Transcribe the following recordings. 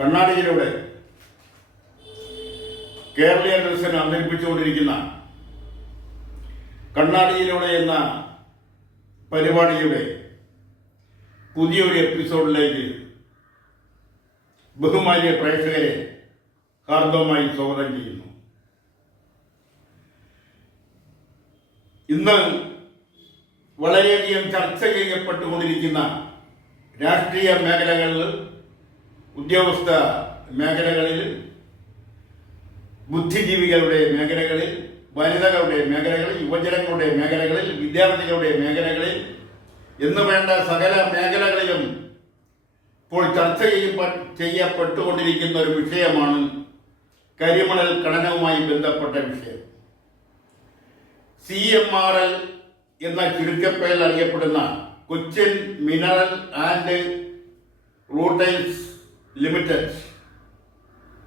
കണ്ണാടിയിലൂടെ കേരളീയ ദർശനം അവതരിപ്പിച്ചുകൊണ്ടിരിക്കുന്ന കണ്ണാടിയിലൂടെ എന്ന പരിപാടിയുടെ പുതിയൊരു എപ്പിസോഡിലേക്ക് ബഹുമാന്യ പ്രേക്ഷകരെ ഹാർദവമായി സ്വാഗതം ചെയ്യുന്നു. ഇന്ന് വളരെയധികം ചർച്ച ചെയ്യപ്പെട്ടുകൊണ്ടിരിക്കുന്ന രാഷ്ട്രീയ മേഖലകളിൽ, ഉദ്യോഗസ്ഥ മേഖലകളിൽ, ബുദ്ധിജീവികളുടെ മേഖലകളിൽ, വനിതകളുടെ മേഖലകളിൽ, യുവജനങ്ങളുടെ മേഖലകളിൽ, വിദ്യാർത്ഥികളുടെ മേഖലകളിൽ എന്ന് വേണ്ട സകല മേഖലകളിലും ഇപ്പോൾ ചർച്ച ചെയ്യപ്പെട്ടുകൊണ്ടിരിക്കുന്ന ഒരു വിഷയമാണ് കരിമണൽ ഖനനവുമായി ബന്ധപ്പെട്ട വിഷയം. CMRL എന്ന ചുരുക്കപ്പേരിൽ അറിയപ്പെടുന്ന Cochin mineral and rutiles limited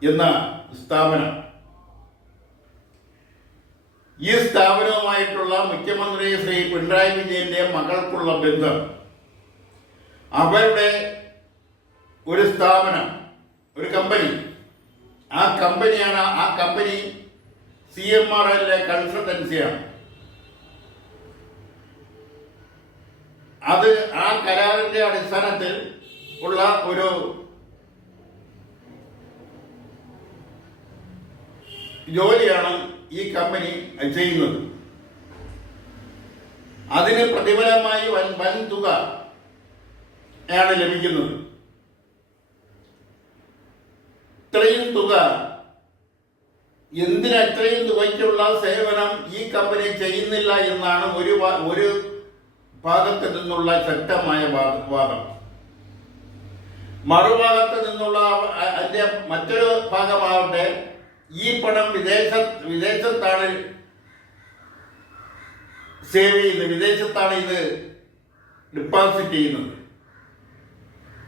എന്ന സ്ഥാപനം. ഈ സ്ഥാപനവുമായിട്ടുള്ള മുഖ്യമന്ത്രി ശ്രീ പിണറായി വിജയന്റെ മകൾക്കുള്ള ബന്ധം, അവരുടെ ഒരു സ്ഥാപനം, ഒരു കമ്പനി, ആ കമ്പനി CMRLലെ കൺസൾട്ടൻസിയാണ്. അത് ആ കരാറിന്റെ അടിസ്ഥാനത്തിൽ ഉള്ള ഒരു ജോലിയാണ് ഈ കമ്പനി ചെയ്യുന്നത്. അതിന് പ്രതിഫലമായി വൻ തുക ആണ് ലഭിക്കുന്നത്. ഇത്രയും തുക, എത്രയും തുകയ്ക്കുള്ള സേവനം ഈ കമ്പനി ചെയ്യുന്നില്ല എന്നാണ് ഒരു ഭാഗത്ത് നിന്നുള്ള ശക്തമായ വാദം. മറുഭാഗത്ത് നിന്നുള്ള അതിന്റെ മറ്റൊരു ഭാഗമാവട്ടെ, ഈ പണം വിദേശത്താണ് സേവ് ചെയ്യുന്നത്, വിദേശത്താണ് ഇത് ഡിപ്പോസിറ്റ് ചെയ്യുന്നത്,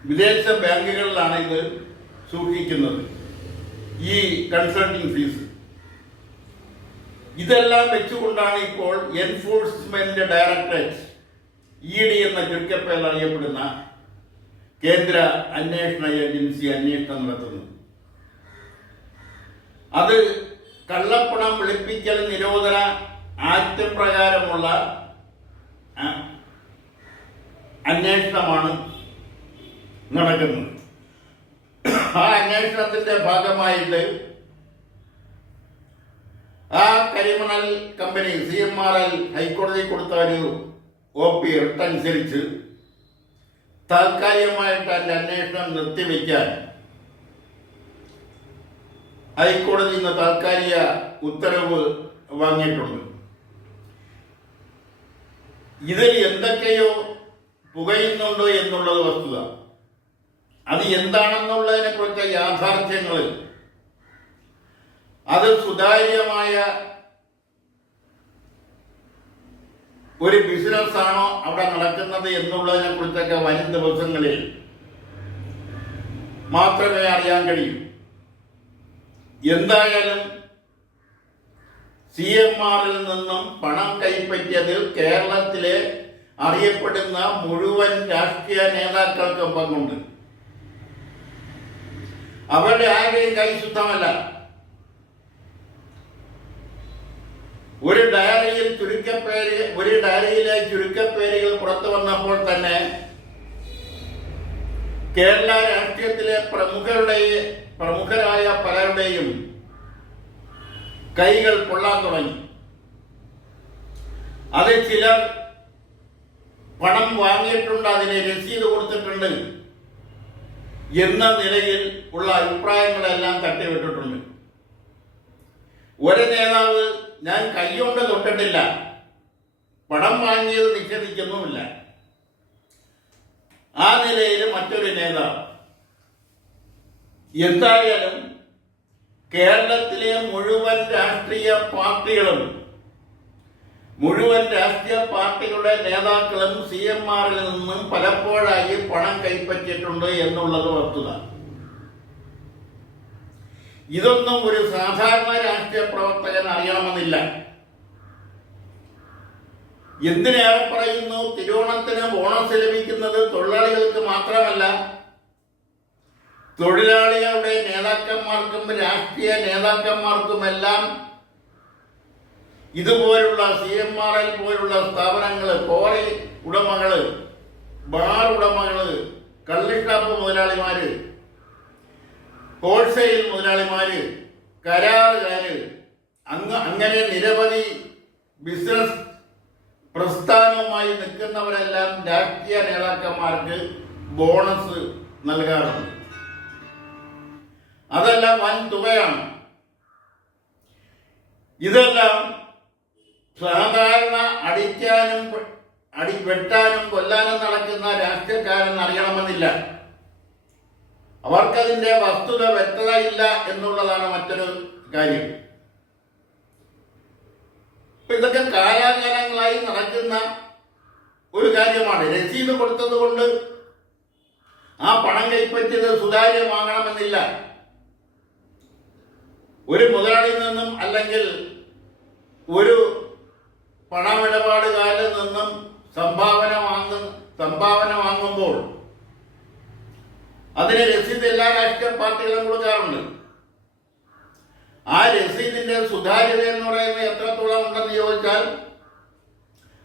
വിദേശ ബാങ്കുകളിലാണ് ഇത് സൂക്ഷിക്കുന്നത്, ഈ കൺസൾട്ടിംഗ് ഫീസ്. ഇതെല്ലാം വെച്ചുകൊണ്ടാണ് ഇപ്പോൾ എൻഫോഴ്സ്മെന്റ് ഡയറക്ടറേറ്റ്, ED എന്ന ചുരുക്കപ്പേരിൽ അറിയപ്പെടുന്ന കേന്ദ്ര അന്വേഷണ ഏജൻസി അന്വേഷണം നടത്തുന്നത്. അത് കള്ളപ്പണം വെളുപ്പിക്കൽ നിരോധന ആക്ട് പ്രകാരമുള്ള അന്വേഷണമാണ് നടക്കുന്നത്. ആ അന്വേഷണത്തിന്റെ ഭാഗമായിട്ട് ആ കരിമണൽ കമ്പനി CMRL ഹൈക്കോടതി കൊടുത്ത ഒരു OP റിട്ടനുസരിച്ച് താൽക്കാലികമായിട്ട് അതിന്റെ അന്വേഷണം നിർത്തിവെക്കാൻ ഹൈക്കോടതി ഇന്ന് താൽക്കാലിക ഉത്തരവ് വാങ്ങിയിട്ടുണ്ട്. ഇതിൽ എന്തൊക്കെയോ പുകയുന്നുണ്ടോ എന്നുള്ളത് വസ്തുത. അത് എന്താണെന്നുള്ളതിനെ കുറിച്ച് യാഥാർത്ഥ്യങ്ങൾ, അത് സുതാര്യമായ ഒരു ബിസിനസ് ആണോ അവിടെ നടക്കുന്നത് എന്നുള്ളതിനെ കുറിച്ചൊക്കെ വരും ദിവസങ്ങളിൽ മാത്രമേ അറിയാൻ കഴിയൂ. എന്തായാലും CMRL നിന്നും പണം കൈപ്പറ്റിയതിൽ കേരളത്തിലെ അറിയപ്പെടുന്ന മുഴുവൻ രാഷ്ട്രീയ നേതാക്കൾക്കും പങ്കുണ്ട്. അവരുടെ ആരെയും കൈ ശുദ്ധമല്ല. ഒരു ഡയറിയിലെ ചുരുക്കപ്പേരുകൾ പുറത്തു വന്നപ്പോൾ തന്നെ കേരള രാഷ്ട്രീയത്തിലെ പ്രമുഖരായ പലരുടെയും കൈകൾ പൊള്ളാൻ തുടങ്ങി. അത് ചിലർ പണം വാങ്ങിയിട്ടുണ്ട്, അതിന് രസീത് കൊടുത്തിട്ടുണ്ട് എന്ന നിലയിൽ ഉള്ള അഭിപ്രായങ്ങളെല്ലാം തട്ടിവിട്ടിട്ടുണ്ട്. ഒരു നേതാവ് ഞാൻ കൈകൊണ്ട് തൊട്ടിട്ടില്ല, പണം വാങ്ങിയത് നിഷേധിക്കുന്നുമില്ല. ആ നിലയിൽ മറ്റൊരു നേതാവ്. എന്തായാലും കേരളത്തിലെ മുഴുവൻ രാഷ്ട്രീയ പാർട്ടികളുടെ നേതാക്കളും CMRL നിന്നും പലപ്പോഴായി പണം കൈപ്പറ്റിയിട്ടുണ്ട് എന്നുള്ളത് വസ്തുത. ഇതൊന്നും ഒരു സാധാരണ രാഷ്ട്രീയ പ്രവർത്തകൻ അറിയണമെന്നില്ല. എന്തിനേറെ പറയുന്നു, തിരുവോണത്തിന് ബോണസ് ലഭിക്കുന്നത് തൊഴിലാളികൾക്ക് മാത്രമല്ല, തൊഴിലാളികളുടെ നേതാക്കന്മാർക്കും രാഷ്ട്രീയ നേതാക്കന്മാർക്കുമെല്ലാം ഇതുപോലുള്ള CMRL പോലുള്ള സ്ഥാപനങ്ങള്, കോറി ഉടമകള്, ബാർ ഉടമകള്, കള്ളിഷാപ്പ് മുതലാളിമാര്, ഹോൾസെയിൽ മുതലാളിമാര്, കരാറുകാര്, അങ്ങനെ നിരവധി ബിസിനസ് പ്രസ്ഥാനവുമായി നിൽക്കുന്നവരെല്ലാം രാഷ്ട്രീയ നേതാക്കന്മാർക്ക് ബോണസ് നൽകാറുണ്ട്. അതെല്ലാം വൻ തുകയാണ്. ഇതെല്ലാം സാധാരണ അടിക്കാനും വെട്ടാനും കൊല്ലാനും നടക്കുന്ന രാഷ്ട്രീയക്കാരൻ അറിയണമെന്നില്ല. അവർക്കതിന്റെ വസ്തുത വ്യക്തതയില്ല എന്നുള്ളതാണ് മറ്റൊരു കാര്യം. ഇതൊക്കെ കാലാകാലങ്ങളായി നടക്കുന്ന ഒരു കാര്യമാണ്. രസീത് കൊടുത്തത് കൊണ്ട് ആ പണം കൈപ്പറ്റിയത് സുതാര്യമാകണമെന്നില്ല. ഒരു മുതലാളിയിൽ നിന്നും അല്ലെങ്കിൽ ഒരു പണമിടപാടുകാരിൽ നിന്നും സംഭാവന വാങ്ങുമ്പോൾ അതിന് രസീത് എല്ലാ രാഷ്ട്രീയ പാർട്ടികളും കൊടുക്കാറുണ്ട്. ആ രസീതിന്റെ സുതാര്യത എന്ന് പറയുന്നത് എത്രത്തോളം ഉണ്ടെന്ന് ചോദിച്ചാൽ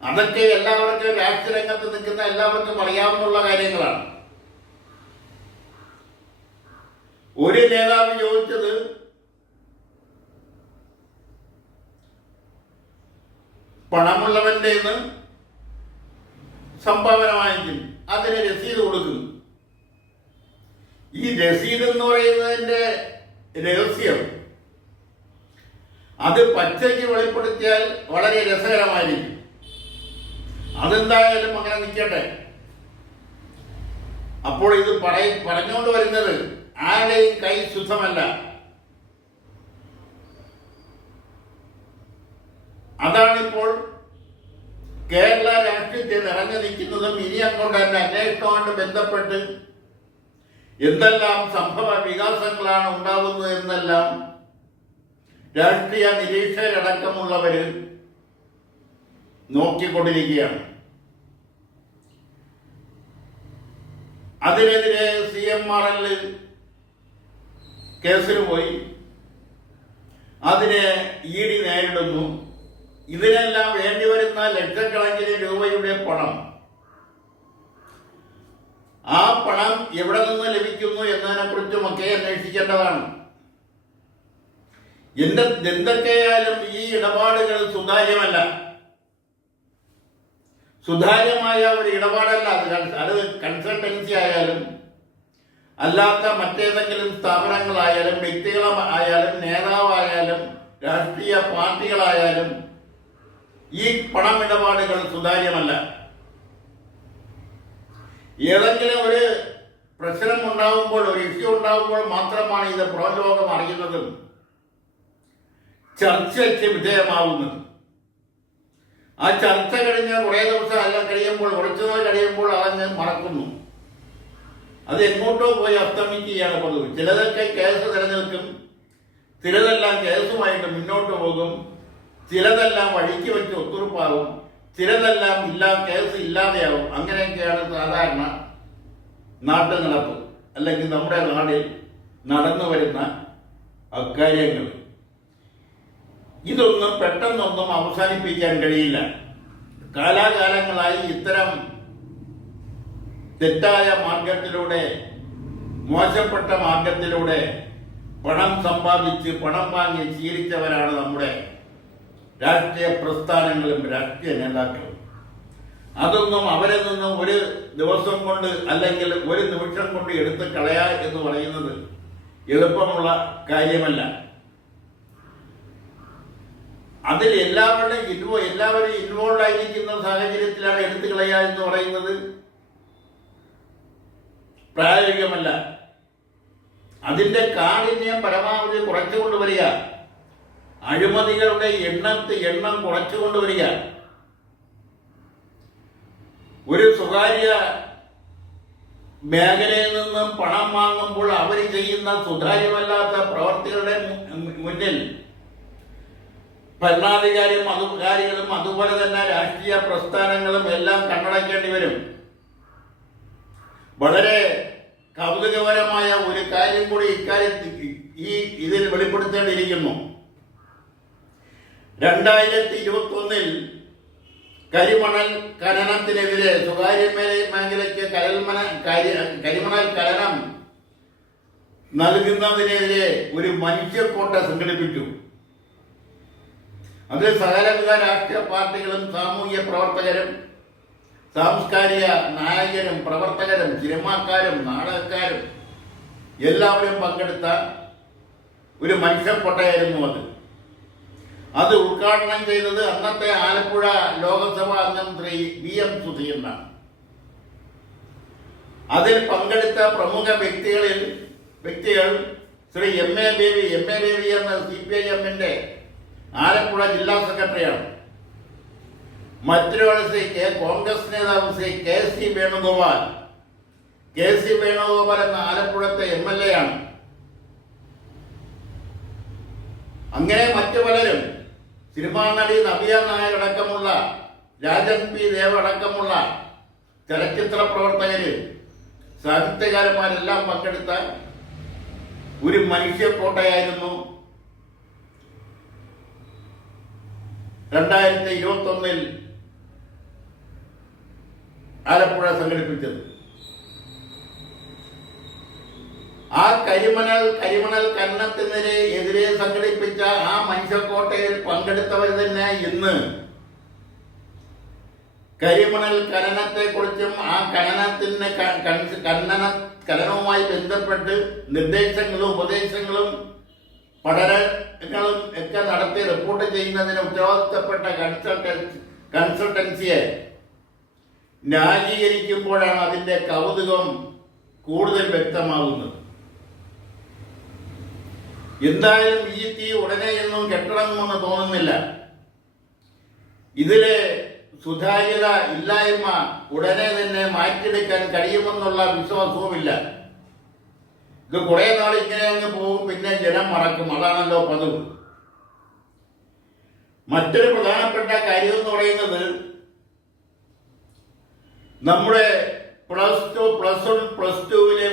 അതൊക്കെ എല്ലാവർക്കും രാഷ്ട്രീയ രംഗത്ത് നിൽക്കുന്ന എല്ലാവർക്കും അറിയാവുന്ന കാര്യങ്ങളാണ്. ഒരു നേതാവ് ചോദിച്ചത് പണമുള്ളവന്റെ സംഭാവന വാങ്ങിക്കും, അതിന് രസീത് കൊടുക്കും. ഈ രസീത് എന്ന് പറയുന്നതിന്റെ രഹസ്യം അത് പച്ചയ്ക്ക് വെളിപ്പെടുത്തിയാൽ വളരെ രസകരമായിരിക്കും. അതെന്തായാലും അങ്ങനെ നിൽക്കട്ടെ. അപ്പോൾ ഇത് പറഞ്ഞുകൊണ്ട് വരുന്നത് ആരുടെയും കൈ ശുദ്ധമല്ല. അതാണിപ്പോൾ കേരള രാഷ്ട്രീയത്തിൽ നിറഞ്ഞു നിൽക്കുന്നതും. ഇനി അങ്ങോട്ട് എൻ്റെ അന്വേഷണവുമായിട്ട് ബന്ധപ്പെട്ട് എന്തെല്ലാം സംഭവ വികാസങ്ങളാണ് ഉണ്ടാകുന്നത് എന്നെല്ലാം രാഷ്ട്രീയ നിരീക്ഷകരടക്കമുള്ളവര് നോക്കിക്കൊണ്ടിരിക്കുകയാണ്. അതിനെതിരെ CMRL കേസിന് പോയി, അതിനെ ED നേരിടുന്നു. ഇതിനെല്ലാം വേണ്ടിവരുന്ന ലക്ഷക്കണക്കിന് രൂപയുടെ പണം, ആ പണം എവിടെ നിന്ന് ലഭിക്കുന്നു എന്നതിനെ കുറിച്ചുമൊക്കെ അന്വേഷിക്കേണ്ടതാണ്. എന്തൊക്കെയായാലും ഈ ഇടപാടുകൾ സുതാര്യമല്ല. സുതാര്യമായ ഒരു ഇടപാടല്ല അത് കൺസൾട്ടൻസി ആയാലും അല്ലാത്ത മറ്റേതെങ്കിലും സ്ഥാപനങ്ങളായാലും വ്യക്തികളായാലും നേതാവായാലും രാഷ്ട്രീയ പാർട്ടികളായാലും ഈ പണമിടപാടുകൾ സുതാര്യമല്ല. ഏതെങ്കിലും ഒരു പ്രശ്നം ഉണ്ടാകുമ്പോൾ, ഒരു ഇഷ്യൂ ഉണ്ടാകുമ്പോൾ മാത്രമാണ് ഇത് പുറം ലോകം അറിയുന്നതും ചർച്ചയ്ക്ക് വിധേയമാവുന്നത്. ആ ചർച്ച കഴിഞ്ഞ് കുറേ ദിവസം കുറച്ചു നാൾ കഴിയുമ്പോൾ അതങ്ങ് മറക്കുന്നു. അത് എങ്ങോട്ടോ പോയി അസ്തമിക്കുകയാണ് പതിവ്. ചിലതൊക്കെ കേസ് നിലനിൽക്കും, ചിലതെല്ലാം കേസുമായിട്ട് മുന്നോട്ട് പോകും, ചിലതെല്ലാം വഴിക്ക് വെച്ച് ഒത്തുറപ്പാകും, ചിലതെല്ലാം കേസ് ഇല്ലാതെയാവും. അങ്ങനെയൊക്കെയാണ് സാധാരണ നാട്ടു നടപ്പ്, അല്ലെങ്കിൽ നമ്മുടെ നാടിൽ നടന്നു വരുന്ന അക്കാര്യങ്ങൾ. ഇതൊന്നും പെട്ടെന്നൊന്നും അവസാനിപ്പിക്കാൻ കഴിയില്ല. കാലാകാലങ്ങളായി ഇത്തരം തെറ്റായ മാർഗത്തിലൂടെ, മോശപ്പെട്ട മാർഗത്തിലൂടെ പണം സമ്പാദിച്ച് പണം വാങ്ങി ശീലിച്ചവരാണ് നമ്മുടെ രാഷ്ട്രീയ പ്രസ്ഥാനങ്ങളും രാഷ്ട്രീയ നേതാക്കളും. അതൊന്നും അവരിൽ നിന്നും ഒരു ദിവസം കൊണ്ട് അല്ലെങ്കിൽ ഒരു നിമിഷം കൊണ്ട് എടുത്ത് കളയാ എന്ന് പറയുന്നത് എളുപ്പമുള്ള കാര്യമല്ല. അതിൽ എല്ലാവരും ഇൻവോൾവ് ആയിരിക്കുന്ന സാഹചര്യത്തിലാണ് എടുത്തു കളയുക എന്ന് പറയുന്നത് പ്രായോഗികമല്ല. അതിന്റെ കാഠിന്യം പരമാവധി കുറച്ചുകൊണ്ടുവരിക, അഴിമതികളുടെ എണ്ണം കുറച്ചുകൊണ്ടുവരിക, ഒരു സ്വകാര്യ മേഖലയിൽ നിന്നും പണം വാങ്ങുമ്പോൾ അവർ ചെയ്യുന്ന സുതാര്യമല്ലാത്ത പ്രവർത്തികളുടെ മുന്നിൽ ഭരണാധികാരികളും അധികാരികളും അതുപോലെ തന്നെ രാഷ്ട്രീയ പ്രസ്ഥാനങ്ങളും എല്ലാം കണ്ണടയ്ക്കേണ്ടി വരും. വളരെ കൗതുകപരമായ ഒരു കാര്യം കൂടി ഇതിൽ വെളിപ്പെടുത്തേണ്ടിയിരിക്കുന്നു. 2021 കരിമണൽ ഖനനത്തിനെതിരെ സ്വകാര്യ മേഖലയ്ക്ക് കരിമണൽ ഖനനം നൽകുന്നതിനെതിരെ ഒരു മനുഷ്യക്കോട്ട സംഘടിപ്പിച്ചു. അതിൽ സകലവിധ രാഷ്ട്രീയ പാർട്ടികളും സാമൂഹ്യ പ്രവർത്തകരും സാംസ്കാരിക നായകരും പ്രവർത്തകരും സിനിമാക്കാരും നാടകക്കാരും എല്ലാവരും പങ്കെടുത്ത ഒരു മനുഷ്യക്കൊട്ടയായിരുന്നു അത് ഉദ്ഘാടനം ചെയ്തത് അന്നത്തെ ആലപ്പുഴ ലോകസഭാ അംഗം ശ്രീ VM സുധീരനാണ്. അതിൽ പങ്കെടുത്ത പ്രമുഖ വ്യക്തികൾ ശ്രീ MA ബേബി എന്ന CPIM-ന്റെ ആലപ്പുഴ ജില്ലാ സെക്രട്ടറിയാണ്. മറ്റൊരാൾ കോൺഗ്രസ് നേതാവ് ശ്രീ KC വേണുഗോപാൽ എന്ന ആലപ്പുഴത്തെ MLA ആണ്. അങ്ങനെ മറ്റു പലരും സിനിമാ നടി നവ്യ നായർ അടക്കമുള്ള രാജൻ P ദേവ് അടക്കമുള്ള ചലച്ചിത്ര പ്രവർത്തകര് സാഹിത്യകാരന്മാരെല്ലാം പങ്കെടുത്ത ഒരു മനുഷ്യക്കോട്ടയായിരുന്നു 2021 ആലപ്പുഴ സംഘടിപ്പിച്ചത്. ആ കരിമണൽ ഖനനത്തിനെതിരെ സംഘടിപ്പിച്ച ആ മനുഷ്യക്കോട്ടയിൽ പങ്കെടുത്തവർ തന്നെ ഇന്ന് കരിമണൽ ഖനനത്തെക്കുറിച്ചും ആ ഖനനവുമായി ബന്ധപ്പെട്ട് നിർദ്ദേശങ്ങളും ഉപദേശങ്ങളും പഠനങ്ങളും ഒക്കെ നടത്തി റിപ്പോർട്ട് ചെയ്യുന്നതിന് ഉത്തരവാദിത്തപ്പെട്ട കൺസൾട്ടൻസിയെ ന്യായീകരിക്കുമ്പോഴാണ് അതിന്റെ കൗതുകം കൂടുതൽ വ്യക്തമാകുന്നത്. എന്തായാലും ഈ തീ ഉടനെയൊന്നും കെട്ടടങ്ങുമെന്ന് തോന്നുന്നില്ല. ഇതിലെ സുതാര്യത ഇല്ലായ്മ ഉടനെ തന്നെ മാറ്റിയെടുക്കാൻ കഴിയുമെന്നുള്ള വിശ്വാസവുമില്ല. ഇത് കുറെ നാൾ ഇങ്ങനെ അങ്ങ് പോകും, പിന്നെ ജനം മറക്കും. അതാണല്ലോ പതിവ്. മറ്റൊരു പ്രധാനപ്പെട്ട കാര്യം എന്ന് പറയുന്നത് നമ്മുടെ പ്ലസ് ടുവിലെ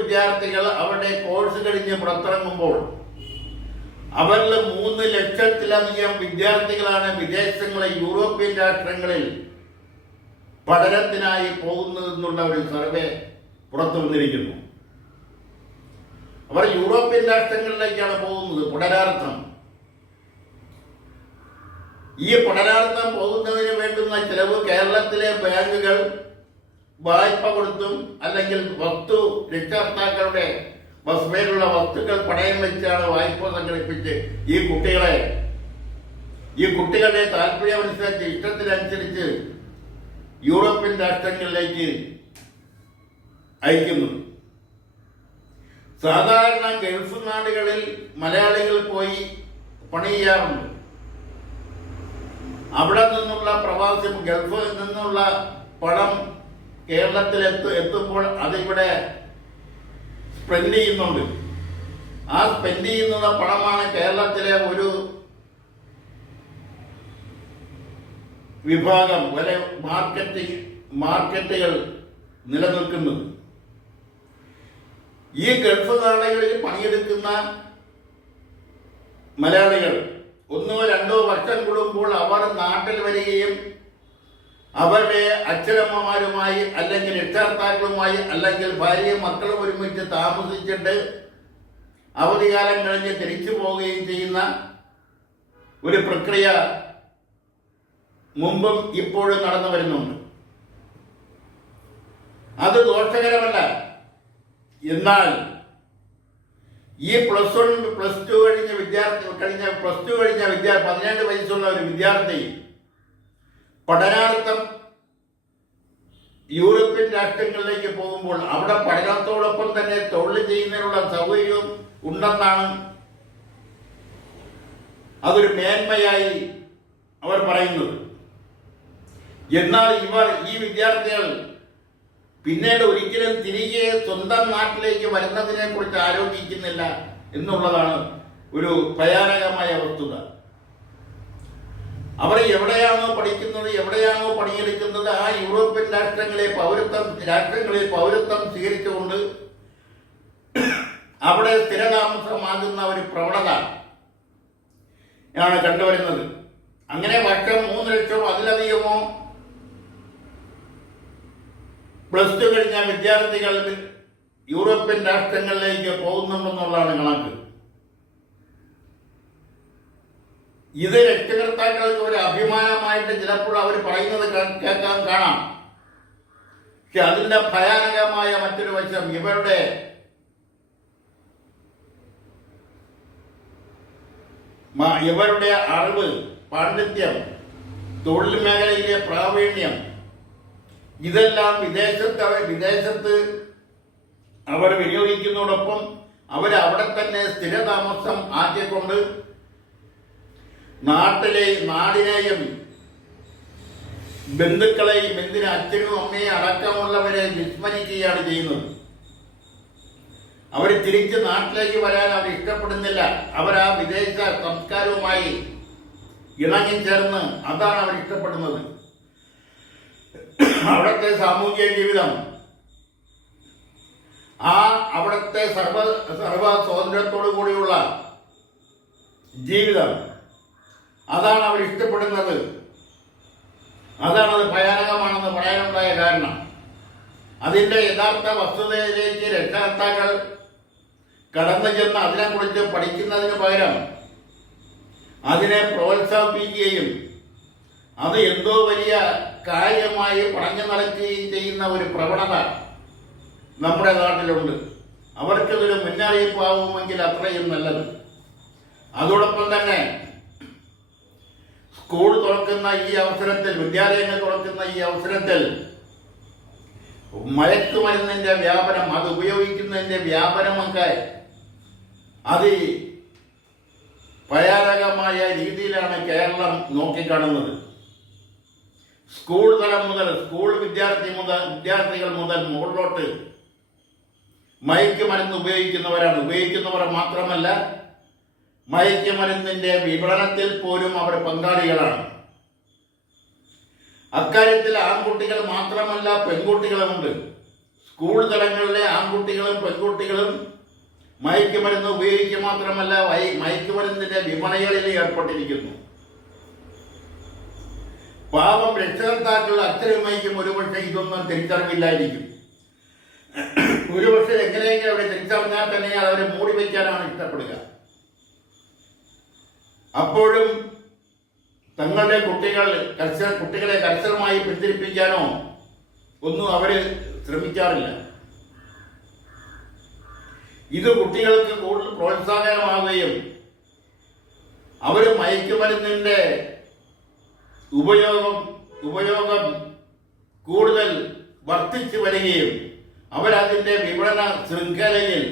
വിദ്യാർത്ഥികൾ അവരുടെ കോഴ്സ് കഴിഞ്ഞ് പുറത്തിറങ്ങുമ്പോൾ അവരിൽ 3 ലക്ഷത്തിലധികം വിദ്യാർത്ഥികളാണ് വിദേശങ്ങളിൽ യൂറോപ്യൻ രാഷ്ട്രങ്ങളിൽ പഠനത്തിനായി പോകുന്നതെന്നുള്ള ഒരു സർവേ പുറത്തു വന്നിരിക്കുന്നു. അവർ യൂറോപ്യൻ രാഷ്ട്രങ്ങളിലേക്കാണ് പോകുന്നത് പഠനാർത്ഥം. ഈ പഠനാർത്ഥം പോകുന്നതിന് വേണ്ടുന്ന ചെലവ് കേരളത്തിലെ ബാങ്കുകൾ വായ്പ കൊടുത്തും അല്ലെങ്കിൽ രക്ഷകർത്താക്കളുടെ പേരുള്ള വസ്തുക്കൾ പണയം വെച്ചാണ് വായ്പ സംഘടിപ്പിച്ച് ഈ കുട്ടികളുടെ താല്പര്യമനുസരിച്ച് ഇഷ്ടത്തിനനുസരിച്ച് യൂറോപ്യൻ രാഷ്ട്രങ്ങളിലേക്ക് അയക്കുന്നു. സാധാരണ ഗൾഫ് നാടുകളിൽ മലയാളികൾ പോയി പണി ചെയ്യാറുണ്ട്. അവിടെ നിന്നുള്ള ഗൾഫിൽ നിന്നുള്ള പണം കേരളത്തിൽ എത്തുമ്പോൾ അതിവിടെ സ്പെൻഡ് ചെയ്യുന്നുണ്ട്. ആ സ്പെൻഡ് ചെയ്യുന്ന പണമാണ് കേരളത്തിലെ ഒരു വിഭാഗം വരെ മാർക്കറ്റുകൾ നിലനിൽക്കുന്നത്. ഈ ഗൾഫ് നാടുകളിൽ പണിയെടുക്കുന്ന മലയാളികൾ 1-2 വർഷം കൂടുമ്പോൾ അവർ നാട്ടിൽ വരികയും അവരുടെ അച്ഛനമ്മമാരുമായി അല്ലെങ്കിൽ രക്ഷകർത്താക്കളുമായി അല്ലെങ്കിൽ ഭാര്യയും മക്കളും ഒരുമിച്ച് താമസിച്ചിട്ട് അവധികാലം കഴിഞ്ഞ് തിരിച്ചു പോവുകയും ചെയ്യുന്ന ഒരു പ്രക്രിയ മുമ്പും ഇപ്പോഴും നടന്നു വരുന്നുണ്ട്. അത് ദോഷകരമല്ല. എന്നാൽ ഈ പ്ലസ് ടു കഴിഞ്ഞ 17 വയസ്സുള്ള ഒരു വിദ്യാർത്ഥി പഠനാർത്ഥം യൂറോപ്യൻ രാഷ്ട്രങ്ങളിലേക്ക് പോകുമ്പോൾ അവിടെ പഠനത്തോടൊപ്പം തന്നെ തൊഴിൽ ചെയ്യുന്നതിനുള്ള സൗകര്യവും ഉണ്ടെന്നാണ് അതൊരു മേന്മയായി അവർ പറയുന്നത്. എന്നാൽ ഈ വിദ്യാർത്ഥികൾ പിന്നീട് ഒരിക്കലും തിരികെ സ്വന്തം നാട്ടിലേക്ക് വരുന്നതിനെ കുറിച്ച് ആലോചിക്കുന്നില്ല എന്നുള്ളതാണ് ഒരു ഭയാനകമായ വസ്തുത. അവർ എവിടെയാണോ പഠിക്കുന്നത്, എവിടെയാണോ പണിയെടുക്കുന്നത്, ആ യൂറോപ്യൻ രാഷ്ട്രങ്ങളെ പൗരത്വം സ്വീകരിച്ചുകൊണ്ട് അവിടെ സ്ഥിരതാമസമാകുന്ന ഒരു പ്രവണത ആണ് കണ്ടുവരുന്നത്. അങ്ങനെ വർഷം 3 ലക്ഷമോ അതിലധികമോ +2 കഴിഞ്ഞ വിദ്യാർത്ഥികൾ യൂറോപ്യൻ രാഷ്ട്രങ്ങളിലേക്ക് പോകുന്നുണ്ടെന്നുള്ളതാണ് കണക്ക്. ഇത് രക്ഷകർത്താക്കൾക്ക് ഒരു അഭിമാനമായിട്ട് ചിലപ്പോൾ അവർ പറയുന്നത് കേൾക്കാൻ കാണാം. പക്ഷെ അതിൻ്റെ ഭയാനകമായ മറ്റൊരു വശം, ഇവരുടെ അറിവ്, പാണ്ഡിത്യം, തൊഴിൽ മേഖലയിലെ പ്രാവീണ്യം, ഇതെല്ലാം വിദേശത്ത് അവർ വിനിയോഗിക്കുന്നതോടൊപ്പം അവർ അവിടെ തന്നെ സ്ഥിരതാമസം ആക്കിക്കൊണ്ട് നാടിനെയും ബന്ധുക്കളെയും എന്തിന് അച്ഛനും അമ്മയും അടക്കമുള്ളവരെ വിസ്മരിക്കുകയാണ് ചെയ്യുന്നത്. അവർ തിരിച്ച് നാട്ടിലേക്ക് വരാൻ അവർ ഇഷ്ടപ്പെടുന്നില്ല. അവർ ആ വിദേശ സംസ്കാരവുമായി ഇണങ്ങിച്ചേർന്ന് അതാണ് അവർ ഇഷ്ടപ്പെടുന്നത്. അവിടുത്തെ സാമൂഹിക ജീവിതം, അവിടുത്തെ സർവ സ്വാതന്ത്ര്യത്തോടു കൂടിയുള്ള ജീവിതം, അതാണ് അവർ ഇഷ്ടപ്പെടുന്നത്. അതാണത് ഭയാനകമാണെന്ന് പറയാനുണ്ടായ കാരണം. അതിൻ്റെ യഥാർത്ഥ വസ്തുതയിലേക്ക് രക്ഷകർത്താക്കൾ കടന്നു ചെന്ന് അതിനെക്കുറിച്ച് പഠിക്കുന്നതിന് പകരം അതിനെ പ്രോത്സാഹിപ്പിക്കുകയും അത് എന്തോ വലിയ കാര്യമായി പറഞ്ഞു നടക്കുകയും ചെയ്യുന്ന ഒരു പ്രവണത നമ്മുടെ നാട്ടിലുണ്ട്. അവർക്കിതൊരു മുന്നറിയിപ്പാവുമെങ്കിൽ അത്രയും നല്ലത്. അതോടൊപ്പം തന്നെ സ്കൂൾ തുറക്കുന്ന ഈ അവസരത്തിൽ, വിദ്യാലയങ്ങൾ തുറക്കുന്ന ഈ അവസരത്തിൽ മയക്കുമരുന്നിന്റെ വ്യാപനം, അത് ഉപയോഗിക്കുന്നതിന്റെ വ്യാപനമൊക്കെ അത് ഭയാനകമായ രീതിയിലാണ് കേരളം നോക്കിക്കാണുന്നത്. സ്കൂൾ തലം മുതൽ, സ്കൂൾ വിദ്യാർത്ഥികൾ മുതൽ മുകളിലോട്ട് മയക്കുമരുന്ന് ഉപയോഗിക്കുന്നവർ മാത്രമല്ല, മയക്കുമരുന്നിന്റെ വിപണനത്തിൽ പോലും അവർ പങ്കാളികളാണ്. അക്കാര്യത്തിൽ ആൺകുട്ടികൾ മാത്രമല്ല പെൺകുട്ടികളുമുണ്ട്. സ്കൂൾ തലങ്ങളിലെ ആൺകുട്ടികളും പെൺകുട്ടികളും മയക്കുമരുന്ന് ഉപയോഗിക്കുക മാത്രമല്ല മയക്കുമരുന്നിന്റെ വിപണികളിൽ ഏർപ്പെട്ടിരിക്കുന്നു. പാവം രക്ഷകർത്താക്കൾ അച്ഛനുമയ്ക്കും ഒരുപക്ഷെ ഇതൊന്നും തിരിച്ചറിവില്ലായിരിക്കും. ഒരുപക്ഷെ എങ്ങനെയെങ്കിലും അവരെ തിരിച്ചറിഞ്ഞാൽ തന്നെ അവരെ മൂടി വയ്ക്കാനാണ് ഇഷ്ടപ്പെടുക. അപ്പോഴും തങ്ങളുടെ കുട്ടികളെ കർശനമായി പിന്തിരിപ്പിക്കാനോ ഒന്നും അവര് ശ്രമിക്കാറില്ല. ഇത് കുട്ടികൾക്ക് കൂടുതൽ പ്രോത്സാഹനമാവുകയും അവർ മയക്കുമരുന്നിന്റെ ഉപയോഗം കൂടുതൽ വർദ്ധിച്ചു വരികയും അവരതിൻ്റെ വിപണന ശൃംഖലയിൽ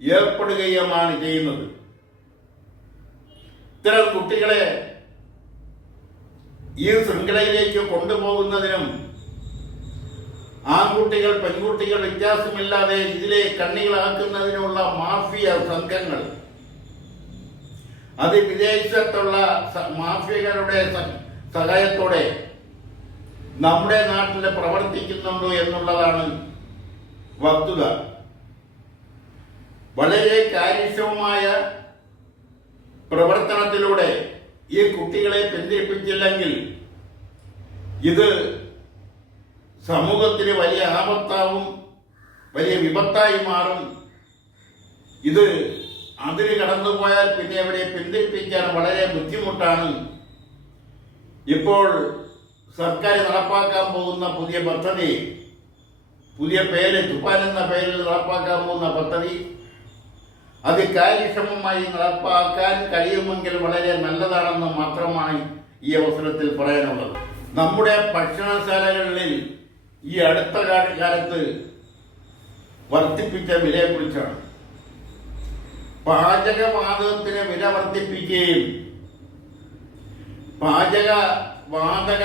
ഏർപ്പെടുകയുമാണ് ചെയ്യുന്നത്. ഇത്തരം കുട്ടികളെ ഈ ശൃംഖലയിലേക്ക് കൊണ്ടുപോകുന്നതിനും ആൺകുട്ടികൾ പെൺകുട്ടികൾ വ്യത്യാസമില്ലാതെ ഇതിലെ കണ്ണികളാക്കുന്നതിനുള്ള മാഫിയ സംഘങ്ങൾ, അത് വിദേശത്തുള്ള മാഫിയകളുടെ സഹായത്തോടെ നമ്മുടെ നാട്ടിൽ പ്രവർത്തിക്കുന്നുണ്ടോ എന്നുള്ളതാണ് വസ്തുത. വളരെ കാര്യക്ഷമമായ പ്രവർത്തനത്തിലൂടെ ഈ കുട്ടികളെ പിന്തിരിപ്പിച്ചില്ലെങ്കിൽ ഇത് സമൂഹത്തിന് വലിയ ആപത്താവും, വലിയ വിപത്തായി മാറും. ഇത് അതിന് കടന്നുപോയാൽ പിന്നെ അവരെ പിന്തിരിപ്പിക്കാൻ വളരെ ബുദ്ധിമുട്ടാണ്. ഇപ്പോൾ സർക്കാർ നടപ്പാക്കാൻ പോകുന്ന പുതിയ പദ്ധതി, പുതിയ പേര് ജുപ്പാൻ എന്ന പേരിൽ നടപ്പാക്കാൻ പോകുന്ന പദ്ധതി, അത് കാര്യക്ഷമമായി നടപ്പാക്കാൻ കഴിയുമെങ്കിൽ വളരെ നല്ലതാണെന്ന് മാത്രമാണ് ഈ അവസരത്തിൽ പറയാനുള്ളത്. നമ്മുടെ ഭക്ഷണശാലകളിൽ ഈ അടുത്ത കാലത്ത് വർദ്ധിപ്പിച്ച വിലയെക്കുറിച്ചാണ്. പാചകവാതകത്തിന് വില വർദ്ധിപ്പിക്കുകയും പാചകവാതക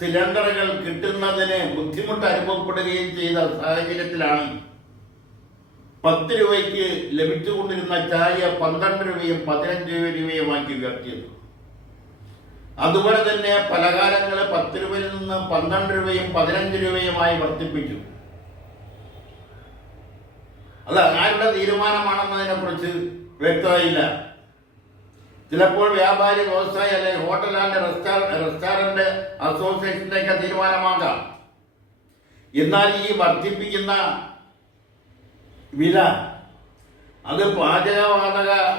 സിലിണ്ടറുകൾ കിട്ടുന്നതിന് ബുദ്ധിമുട്ട് അനുഭവപ്പെടുകയും ചെയ്ത സാഹചര്യത്തിലാണ് 10 രൂപയ്ക്ക് ലഭിച്ചുകൊണ്ടിരുന്ന ചായ 12 രൂപയും 15 രൂപയുമാക്കി ഉയർത്തിയത്. അതുപോലെ തന്നെ പലഹാരങ്ങൾ 10 രൂപയിൽ നിന്ന് 12 രൂപയും 15 രൂപയുമായി വർദ്ധിപ്പിച്ചു. അത് ആരുടെ തീരുമാനമാണെന്നതിനെ കുറിച്ച് വ്യക്തതയില്ല. ചിലപ്പോൾ വ്യാപാരി വ്യവസായ അല്ലെങ്കിൽ ഹോട്ടൽ ആൻഡ് റെസ്റ്റോറന്റ് അസോസിയേഷൻ്റെയൊക്കെ തീരുമാനമാകാം. എന്നാൽ ഈ വർദ്ധിപ്പിക്കുന്ന വില അത്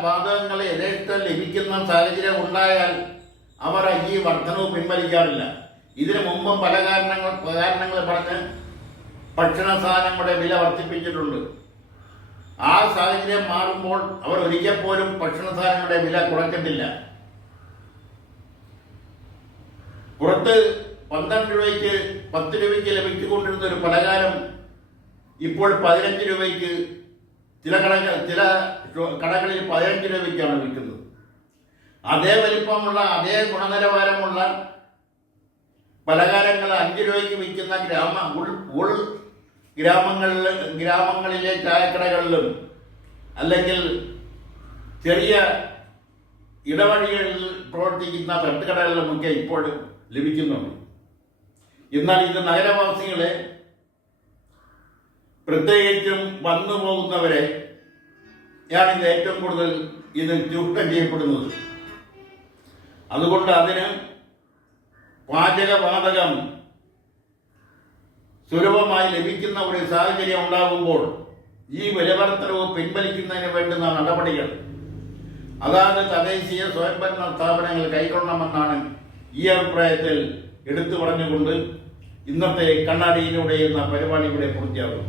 വാതകങ്ങൾ യഥേഷ്ടം ലഭിക്കുന്ന സാഹചര്യം ഉണ്ടായാൽ അവർ ഈ വർധനവ് പിൻവലിക്കാറില്ല. ഇതിനു മുമ്പും പല കാരണങ്ങൾ പറഞ്ഞ് ഭക്ഷണ സാധനങ്ങളുടെ വില വർദ്ധിപ്പിച്ചിട്ടുണ്ട്. ആ സാഹചര്യം മാറുമ്പോൾ അവർ ഒരിക്കൽ പോലും ഭക്ഷണ സാധനങ്ങളുടെ വില കുറച്ചിട്ടില്ല. പുറത്ത് 12 രൂപയ്ക്ക് 10 രൂപയ്ക്ക് ലഭിച്ചുകൊണ്ടിരുന്ന ഒരു പലഹാരം ഇപ്പോൾ 15 രൂപയ്ക്ക് ചില കടകളിൽ 15 രൂപയ്ക്കാണ് വിൽക്കുന്നത്. അതേ വലിപ്പമുള്ള അതേ ഗുണനിലവാരമുള്ള പലഹാരങ്ങൾ 5 രൂപയ്ക്ക് വിൽക്കുന്ന ഗ്രാമങ്ങളിലെ ചായക്കടകളിലും അല്ലെങ്കിൽ ചെറിയ ഇടവഴികളിൽ പ്രവർത്തിക്കുന്ന തട്ടുകടകളിലുമൊക്കെ ഇപ്പോഴും ലഭിക്കുന്നുണ്ട്. എന്നാൽ ഇത് നഗരവാസികളെ, പ്രത്യേകിച്ചും വന്നു പോകുന്നവരെ ഇത് ഏറ്റവും കൂടുതൽ ചൂഷണം ചെയ്യപ്പെടുന്നത്. അതുകൊണ്ട് അതിന് പാചകവാതകം സുലഭമായി ലഭിക്കുന്ന ഒരു സാഹചര്യം ഉണ്ടാകുമ്പോൾ ഈ വിലവർദ്ധനവ് പിൻവലിക്കുന്നതിന് വേണ്ടുന്ന നടപടികൾ അതാത് തദ്ദേശീയ സ്വയംഭരണ സ്ഥാപനങ്ങൾ കൈക്കൊള്ളണമെന്നാണ് ഈ അഭിപ്രായത്തിൽ എടുത്തു പറഞ്ഞുകൊണ്ട് ഇന്നത്തെ കണ്ണാടിയിലൂടെ എന്ന പരിപാടി ഇവിടെ പൂർത്തിയാകും.